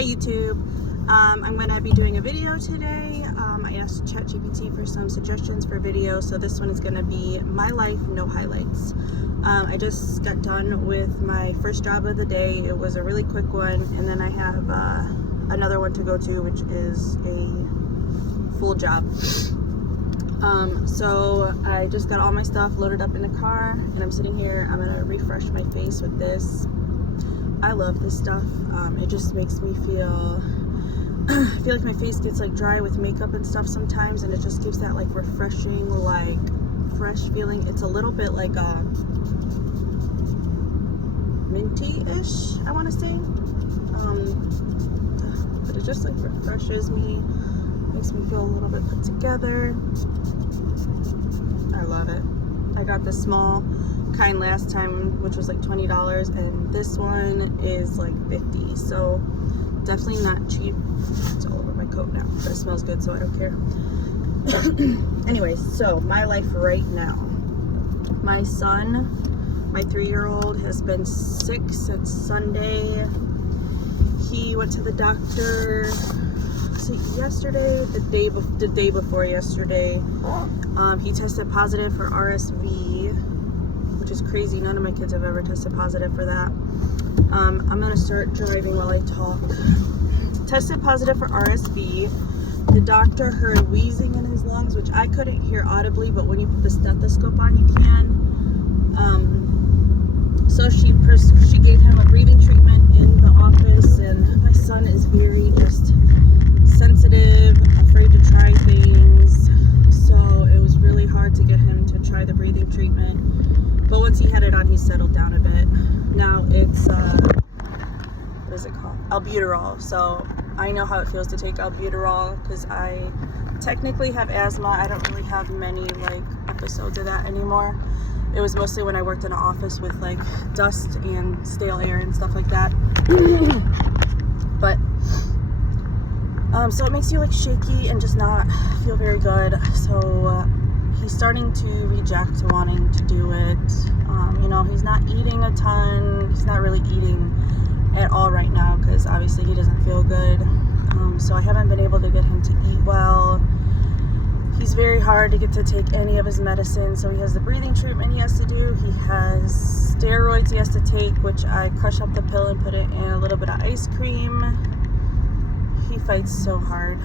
Hi YouTube. I'm going to be doing a video today. I asked ChatGPT for some suggestions for videos, so this one is going to be my life, no highlights. I just got done with my first job of the day. It was a really quick one, and then I have another one to go to, which is a full job. So I just got all my stuff loaded up in the car, and I'm sitting here. I'm going to refresh my face with this. I love this stuff. It just makes me feel I feel like my face gets like dry with makeup and stuff sometimes, and it just gives that like refreshing, like fresh feeling. It's a little bit like minty-ish, I want to say, but it just like refreshes me, makes me feel a little bit put together. I love it. I got the small kind last time, which was like $20, and this one is like $50, so definitely not cheap. It's all over my coat now, but it smells good, so I don't care. Anyways, so my life right now. My son, my 3-year-old, has been sick since Sunday. He went to the doctor, was it yesterday? The day before yesterday. He tested positive for RSV, which is crazy. None of my kids have ever tested positive for that. I'm gonna start driving while I talk. Tested positive for RSV. The doctor heard wheezing in his lungs, which I couldn't hear audibly, but when you put the stethoscope on, you can. So she gave him a breathing treatment in the office, and my son is very just sensitive, afraid to try things. So it was really hard to get him to try the breathing treatment. But once he had it on, he settled down a bit. Now it's, what is it called? Albuterol. So I know how it feels to take albuterol because I technically have asthma. I don't really have many like episodes of that anymore. It was mostly when I worked in an office with like dust and stale air and stuff like that. But, so it makes you like shaky and just not feel very good. So, he's starting to reject wanting to do it. You know, he's not eating a ton. He's not really eating at all right now because obviously he doesn't feel good. So I haven't been able to get him to eat well. He's very hard to get to take any of his medicine. So he has the breathing treatment he has to do. He has steroids he has to take, which I crush up the pill and put it in a little bit of ice cream. He fights so hard.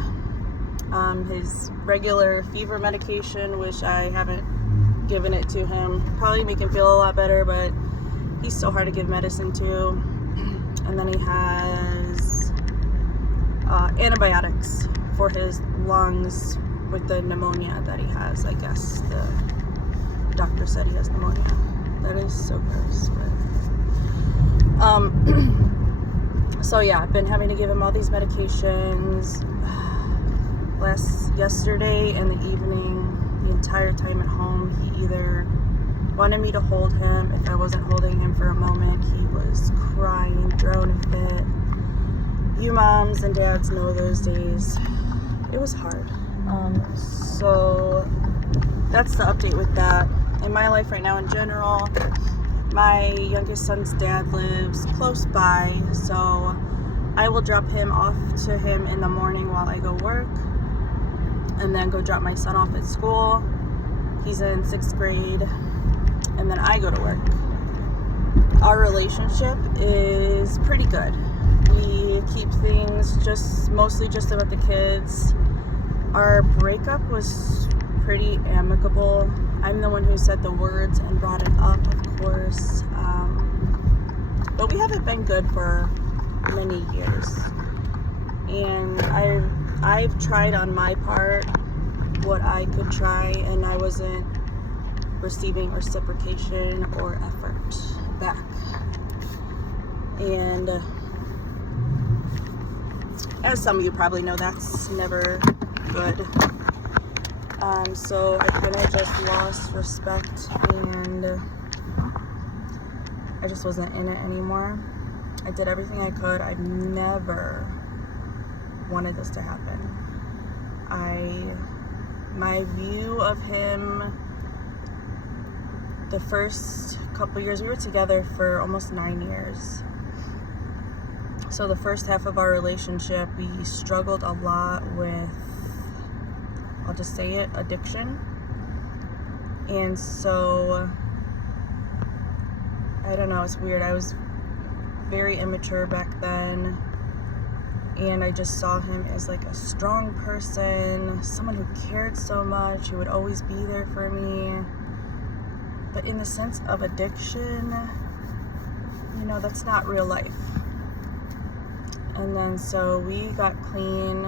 His regular fever medication, which I haven't given it to him, probably make him feel a lot better, but he's so hard to give medicine to. And then he has antibiotics for his lungs with the pneumonia that he has. I guess the doctor said he has pneumonia. That is so gross. But so yeah, I've been having to give him all these medications. Yesterday in the evening, the entire time at home, he either wanted me to hold him. If I wasn't holding him for a moment, he was crying, throwing a fit. You moms and dads know those days. It was hard. So that's the update with that. In my life right now in general, my youngest son's dad lives close by, so I will drop him off to him in the morning while I go work, and then go drop my son off at school. He's in 6th grade, and then I go to work. Our relationship is pretty good. We keep things mostly just about the kids. Our breakup was pretty amicable. I'm the one who said the words and brought it up, of course. But we haven't been good for many years. And I've tried on my part what I could try, and I wasn't receiving reciprocation or effort back. And as some of you probably know, that's never good. So I kind of just lost respect, and I just wasn't in it anymore. I did everything I could. I never wanted this to happen. My view of him, the first couple years, we were together for almost 9 years. So the first half of our relationship, we struggled a lot with, I'll just say it, addiction. And so, I don't know, it's weird. I was very immature back then, and I just saw him as like a strong person, someone who cared so much, who would always be there for me. But in the sense of addiction, you know, that's not real life. And then so we got clean.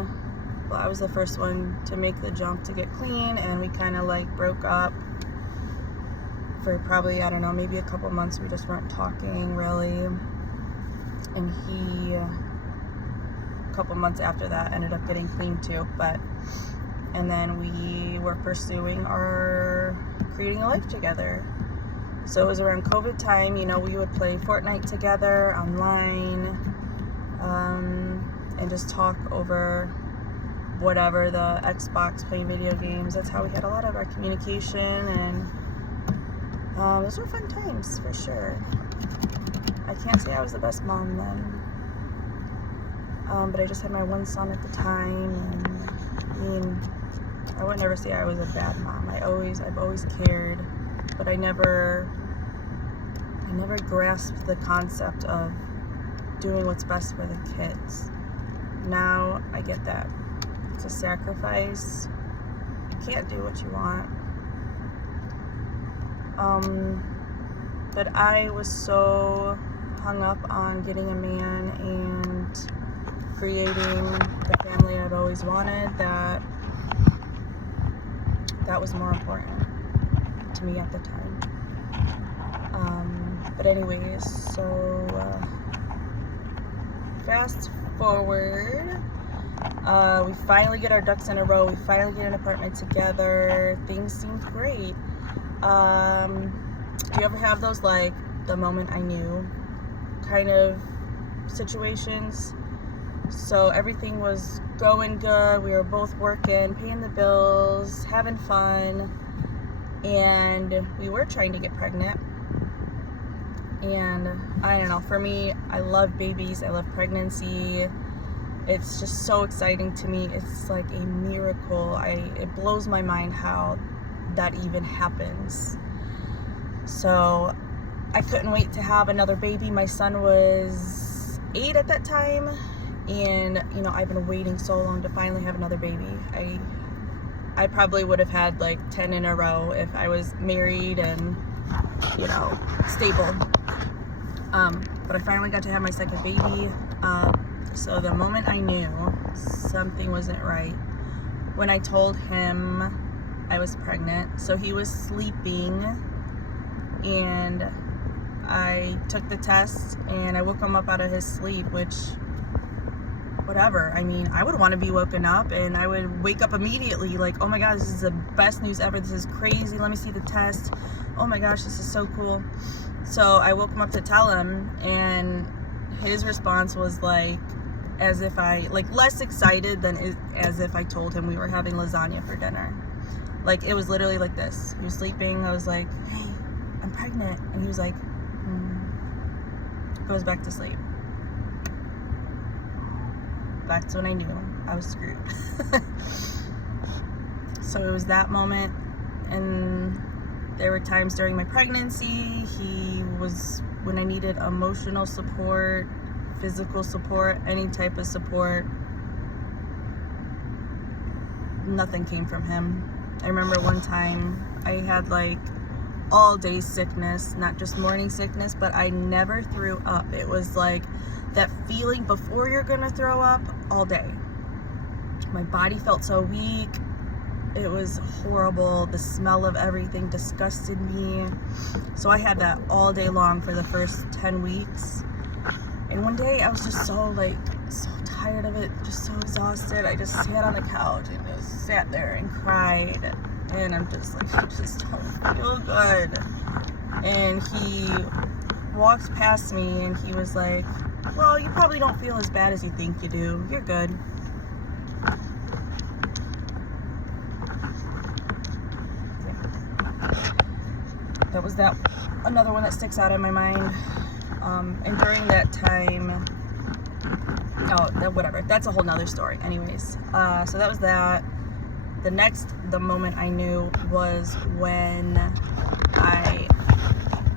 Well, I was the first one to make the jump to get clean, and we kind of like broke up for probably, I don't know, maybe a couple months. We just weren't talking really. And he, a couple months after that, ended up getting clean too. And then we were pursuing creating a life together. So it was around COVID time, you know, we would play Fortnite together online, and just talk over whatever, the Xbox, playing video games. That's how we had a lot of our communication, and those were fun times for sure. I can't say I was the best mom then, but I just had my one son at the time, and I mean, I would never say I was a bad mom. I've always cared, but I never grasped the concept of doing what's best for the kids. Now I get that. It's a sacrifice. You can't do what you want. But I was so hung up on getting a man and creating the family I've always wanted that was more important to me at the time. But anyways, so fast forward, we finally get our ducks in a row. We finally get an apartment together. Things seemed great. Do you ever have those, like, the moment I knew kind of situations? So everything was going good. We were both working, paying the bills, having fun, and we were trying to get pregnant. And I don't know, for me, I love babies. I love pregnancy. It's just so exciting to me. It's like a miracle. It blows my mind how that even happens. So I couldn't wait to have another baby. My son was 8 at that time, and you know, I've been waiting so long to finally have another baby. I probably would have had like 10 in a row if I was married and, you know, stable. But I finally got to have my second baby. So the moment I knew something wasn't right, when I told him I was pregnant. So he was sleeping, and I took the test, and I woke him up out of his sleep, which, whatever. I mean, I would want to be woken up, and I would wake up immediately like, oh my God, this is the best news ever. This is crazy. Let me see the test. Oh my gosh, this is so cool. So I woke him up to tell him, and his response was like, as if less excited than as if I told him we were having lasagna for dinner. Like, it was literally like this. He was sleeping. I was like, hey, I'm pregnant. And he was like, goes back to sleep. That's when I knew I was screwed. So it was that moment, and there were times during my pregnancy, when I needed emotional support, physical support, any type of support, nothing came from him. I remember one time I had like all day sickness, not just morning sickness, but I never threw up. It was like that feeling before you're gonna throw up all day. My body felt so weak. It was horrible. The smell of everything disgusted me. So I had that all day long for the first 10 weeks. And one day I was just so tired of it, just so exhausted. I just sat on the couch and just sat there and cried. And I'm just like, I just don't feel good. And he walked past me and he was like, well, you probably don't feel as bad as you think you do. You're good. That was another one that sticks out in my mind. And during that time, whatever. That's a whole nother story. Anyways, so that was that. The moment I knew was when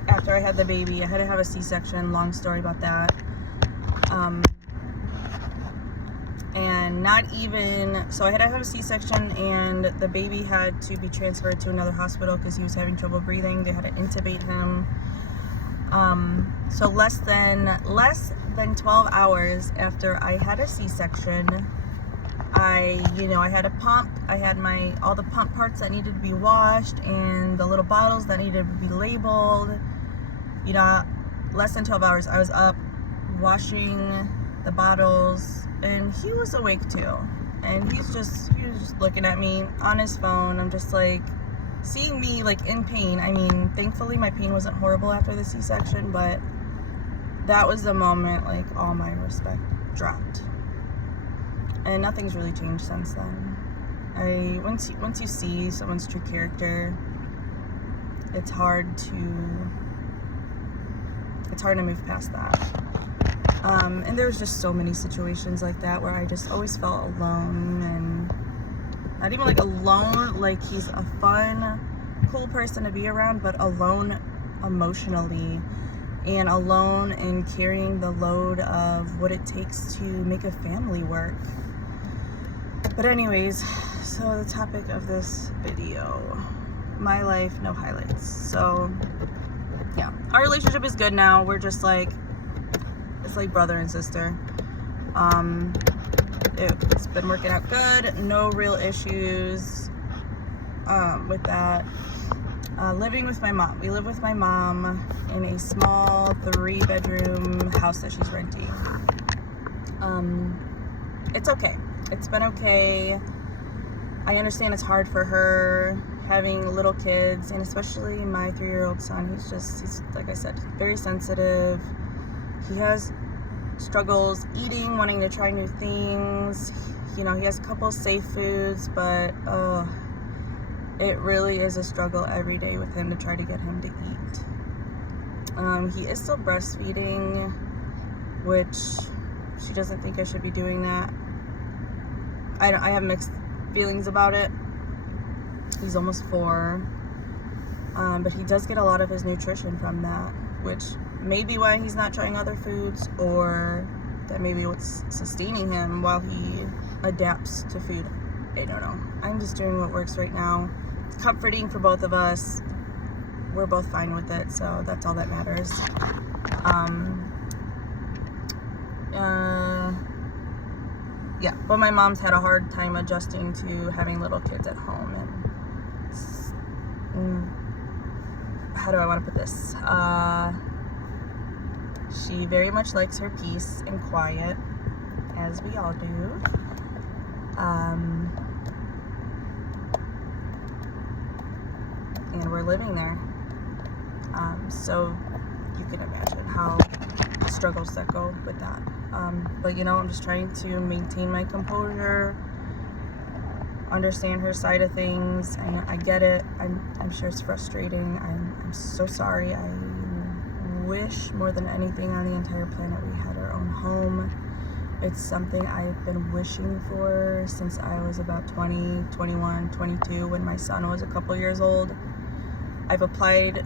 after I had the baby, I had to have a C-section. Long story about that. And so I had to have a C-section, and the baby had to be transferred to another hospital because he was having trouble breathing. They had to intubate him. So less than 12 hours after I had a C-section, I had a pump. I had all the pump parts that needed to be washed and the little bottles that needed to be labeled. Less than 12 hours, I was up washing the bottles, and he was awake too. And he was just looking at me on his phone. I'm just like, seeing me like in pain. I mean, thankfully my pain wasn't horrible after the C-section, but that was the moment like all my respect dropped. And nothing's really changed since then. Once you see someone's true character, it's hard to move past that. And there's just so many situations like that where I just always felt alone, and not even like alone, like he's a fun, cool person to be around, but alone emotionally, and alone in carrying the load of what it takes to make a family work. But anyways, so the topic of this video, my life, no highlights. So yeah, our relationship is good now. We're just like, it's like brother and sister. It's been working out good. No real issues with that. Living with my mom. We live with my mom in a small 3-bedroom house that she's renting. It's okay. It's been okay. I understand it's hard for her having little kids, and especially my 3-year-old son. He's like I said, very sensitive. He has struggles eating, wanting to try new things. He has a couple of safe foods, but it really is a struggle every day with him to try to get him to eat. He is still breastfeeding, which she doesn't think I should be doing that. I have mixed feelings about it. He's almost 4, but he does get a lot of his nutrition from that, which may be why he's not trying other foods, or that may be what's sustaining him while he adapts to food. I don't know. I'm just doing what works right now. It's comforting for both of us. We're both fine with it, so that's all that matters. Yeah, but my mom's had a hard time adjusting to having little kids at home, and how do I want to put this? She very much likes her peace and quiet, as we all do. And we're living there. So you can imagine how struggles that go with that. But I'm just trying to maintain my composure, understand her side of things, and I get it. I'm sure it's frustrating. I'm so sorry. I wish more than anything on the entire planet we had our own home. It's something I've been wishing for since I was about 20, 21, 22, when my son was a couple years old. I've applied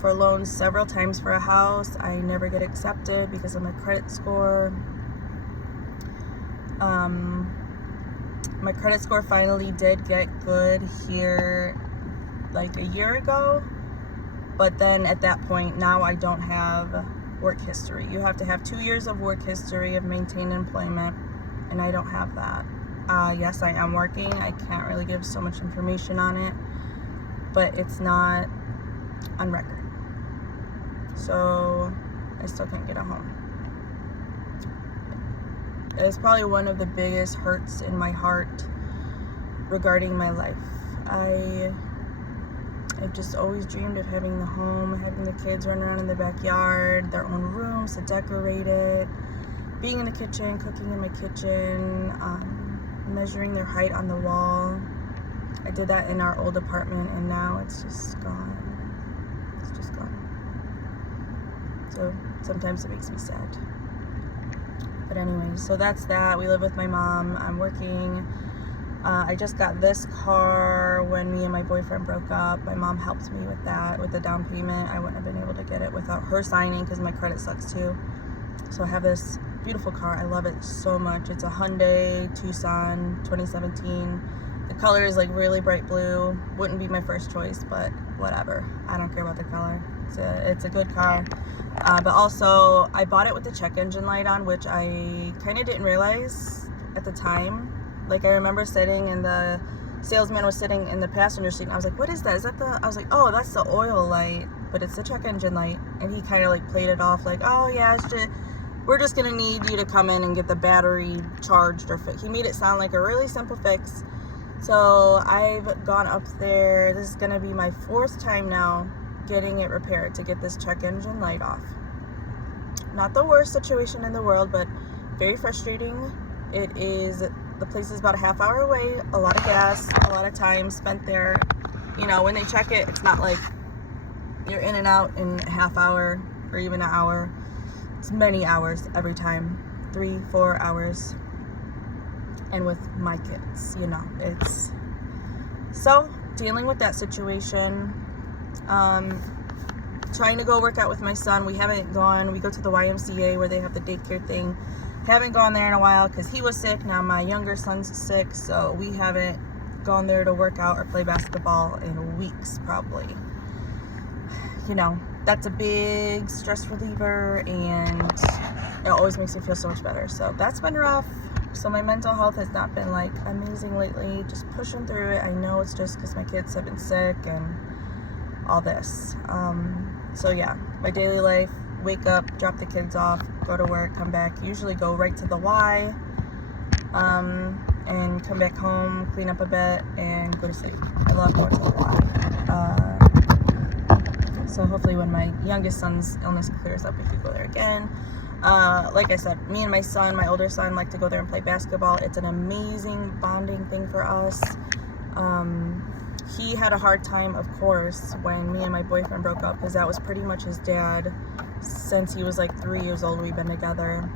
for loans several times for a house. I never get accepted because of my credit score. My credit score finally did get good here like a year ago, but then at that point, now I don't have work history. You have to have 2 years of work history of maintained employment, and I don't have that. Yes, I am working. I can't really give so much information on it, but it's not on record. So I still can't get a home. It's probably one of the biggest hurts in my heart regarding my life. I've just always dreamed of having the home, having the kids run around in the backyard, their own rooms to decorate it, being in the kitchen, cooking in my kitchen, measuring their height on the wall. I did that in our old apartment, and now it's just gone. It's just gone. So sometimes it makes me sad. But anyways, so that's that. We live with my mom. I'm working. I just got this car when me and my boyfriend broke up. My mom helped me with that, with the down payment. I wouldn't have been able to get it without her signing because my credit sucks too. So I have this beautiful car. I love it so much. It's a Hyundai Tucson 2017. The color is like really bright blue. Wouldn't be my first choice, but whatever. I don't care about the color. It's a good car. But also, I bought it with the check engine light on, which I kind of didn't realize at the time. Like, I remember sitting and the salesman was sitting in the passenger seat, and I was like, what is that? Is that the... I was like, oh, that's the oil light, but it's the check engine light. And he kind of like played it off like, oh yeah, it's just... we're just gonna need you to come in and get the battery charged or fixed. He made it sound like a really simple fix. So I've gone up there. This is gonna be my 4th time now getting it repaired to get this check engine light off. Not the worst situation in the world, but very frustrating. It is, the place is about a half hour away, a lot of gas, a lot of time spent there. You know, when they check it, it's not like you're in and out in a half hour or even an hour. It's many hours every time, 3-4 hours. And with my kids, you know, it's so dealing with that situation. Trying to go work out with my son. We haven't gone. We go to the YMCA where they have the daycare thing. Haven't gone there in a while because he was sick. Now my younger son's sick, so we haven't gone there to work out or play basketball in weeks probably. You know, that's a big stress reliever, and it always makes me feel so much better. So that's been rough. So my mental health has not been like amazing lately. Just pushing through it. I know it's just because my kids have been sick and all this. So yeah, my daily life, wake up, drop the kids off, go to work, come back, usually go right to the Y, and come back home, clean up a bit, and go to sleep. I love going to the Y. So hopefully when my youngest son's illness clears up, we could go there again. Like I said, me and my son, my older son, like to go there and play basketball. It's an amazing bonding thing for us. He had a hard time, of course, when me and my boyfriend broke up, because that was pretty much his dad since he was like 3 years old. We've been together.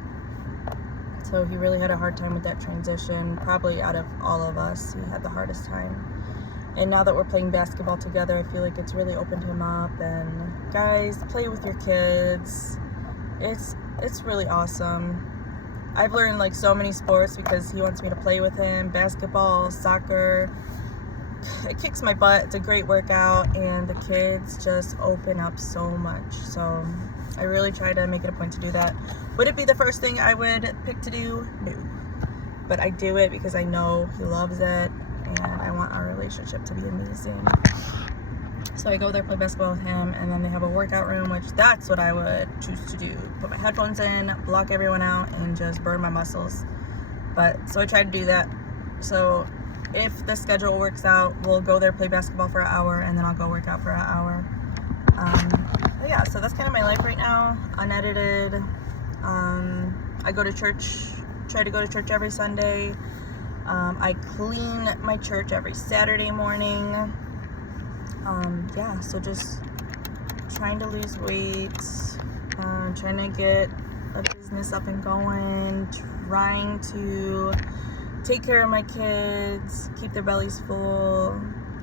So he really had a hard time with that transition. Probably out of all of us, he had the hardest time. And now that we're playing basketball together, I feel like it's really opened him up. And guys, play with your kids. It's really awesome. I've learned like so many sports because he wants me to play with him. Basketball, soccer. It kicks my butt. It's a great workout, and the kids just open up so much. So I really try to make it a point to do that. Would it be the first thing I would pick to do? No. But I do it because I know he loves it, and I want our relationship to be amazing. So I go there, play basketball with him, and then they have a workout room, which that's what I would choose to do. Put my headphones in, block everyone out, and just burn my muscles. So I try to do that. So if the schedule works out, we'll go there, play basketball for an hour, and then I'll go work out for an hour. But yeah, so that's kind of my life right now, unedited. I go to church, try to go to church every Sunday. I clean my church every Saturday morning. Yeah, so just trying to lose weight, trying to get a business up and going, trying to take care of my kids, keep their bellies full,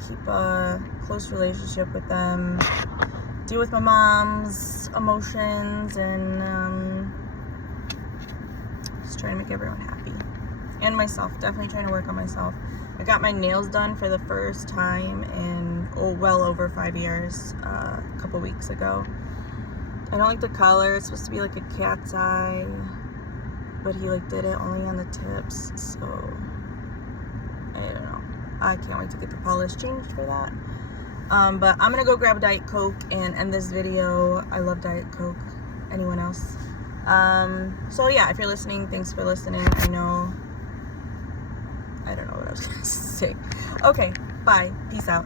keep a close relationship with them, deal with my mom's emotions, and just trying to make everyone happy. And myself, definitely trying to work on myself. I got my nails done for the first time in well over 5 years, a couple weeks ago. I don't like the color. It's supposed to be like a cat's eye, but he like did it only on the tips, so I don't know. I can't wait to get the polish changed for that. But I'm gonna go grab a Diet Coke and end this video. I love Diet Coke. Anyone else? So yeah, if you're listening, thanks for listening. I don't know what I was gonna say. Okay, bye. Peace out.